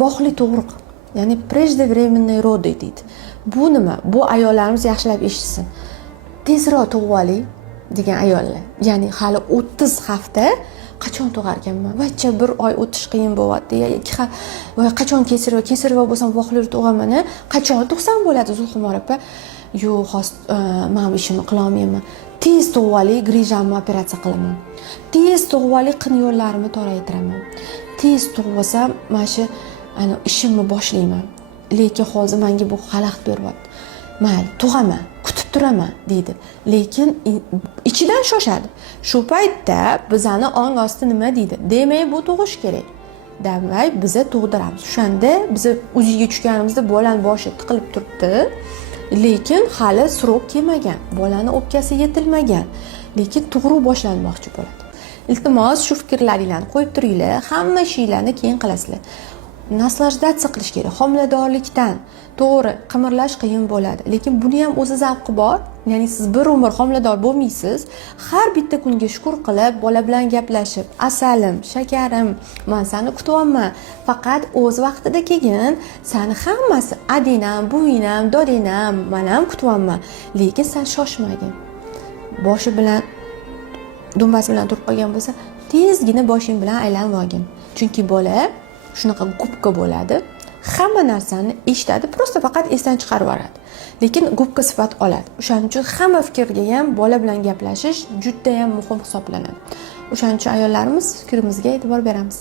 vohli tug'ruq, ya'ni преждевременные роды deydi. Bu nima? Bu ayollarimiz yaxshilab eshitsin. Tezroq tug'ib oling degan ayollar. Ya'ni hali 30 hafta qachon tug'ar ekanman? Vachcha 1 oy o'tish qiyin bo'lyapti. Ya 2 voy qachon kesirva bo'lsam vohli tug'aman, qachon tug'sam bo'ladi Zulxumor opa? Yo'q, hozir men bu ishimni qila olmayman. Tez tug'ib oling, grijamni operatsiya qilaman. Tez tug'ib oling, qin yo'llarimni toraytiraman. Tez tug'ib olsam, mana shu ishimni boshlayman. Lekin hozir menga bu xalaqit beryapti. Mayli, tug'aman, kutib turaman deydi. Lekin ichidan shoshadi. Shu paytda bizani ong osti nima deydi? Demak, bu tug'ish kerak. Demak, biz tug'diramiz. O'shanda biz uziga tushganimizda bolani boshi tiqilib turibdi. Lekin hali srok kelmagan, bolani o'pkasi yetilmagan. Lekin tug'ruv boshlanmoqchi bo'ladi. Iltimos, shu fikrlaringlarni qo'yib turinglar, hamma ishlarni keyin qilasizlar. Naslajdatsiya qilish kerak. Homiladorlikdan to'g'ri qimirlash qiyin bo'ladi, lekin buni ham o'zi zavqi bor. Ya'ni siz bir umr homilador bo'lmaysiz. Har bitta kunga shukr qilib, bola bilan gaplashib, asalim, shakarim, men seni kutyapman. Faqat o'z vaqtida kelgin. Seni hammasi adinam, buyinam, dodinam, men ham kutyapman. Lekin sen shoshmagin. Boshi bilan dumbasi bilan turib qolgan bo'lsa, tezgina boshing bilan aylanib olgin. Chunki bola shunaqa gubka bo'ladi. Hamma narsani eshitadi, prosta faqat esdan chiqarib yuboradi. Lekin gubka sifat oladi. O'shaning uchun hamma fikrga ham bola bilan gaplashish juda ham muhim hisoblanadi. O'shaning uchun ayollarimiz fikrimizga e'tibor beramiz.